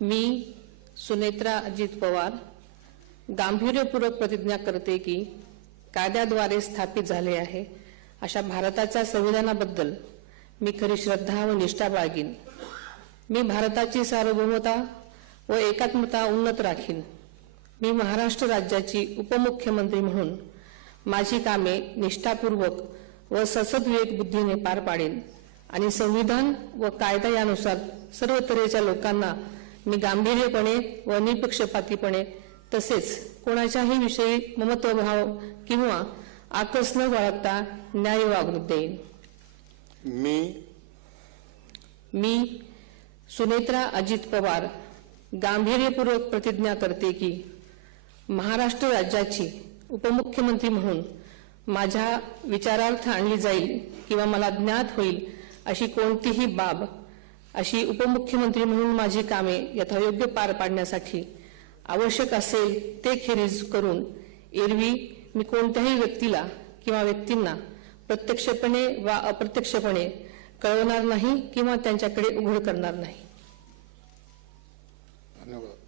मी सुनेत्रा अजित पवार गांभीर्यपूर्वक प्रतिज्ञा करते की कायद्याद्वारे स्थापित झाले आहे अशा भारताच्या संविधानाबद्दल मी खरी श्रद्धा व निष्ठा बाळगीन। मी भारताची सार्वभौमता व एकात्मता उन्नत राखीन। मी महाराष्ट्र राज्याची उपमुख्यमंत्री म्हणून माझी कामे निष्ठापूर्वक व ससद्विवेक बुद्धीने पार पाडेन आणि संविधान व कायदा यानुसार सर्व तऱ्हेच्या लोकांना मी गांभीर्यपणे व निपक्षपातीपणे तसेच कोणाच्याही विषयी ममत्वभाव किंवा आकस न बाळगता न्याय वागणूक देईन। मी सुनेत्रा अजित पवार गांभीर्यपूर्वक प्रतिज्ञा करते की महाराष्ट्र राज्याची उपमुख्यमंत्री म्हणून माझ्या विचारार्थ आणली जाईल किंवा मला ज्ञात होईल अशी कोणतीही बाब अशी उपमुख्यमंत्री म्हणून माझी कामे यथायोग्य पार पाडण्यासाठी आवश्यक असेल ते खेरीज करून एरवी मी कोणत्याही व्यक्तीला किंवा व्यक्तींना प्रत्यक्षपणे वा अप्रत्यक्षपणे कळवणार नाही किंवा त्यांच्याकडे उघड करणार नाही। धन्यवाद।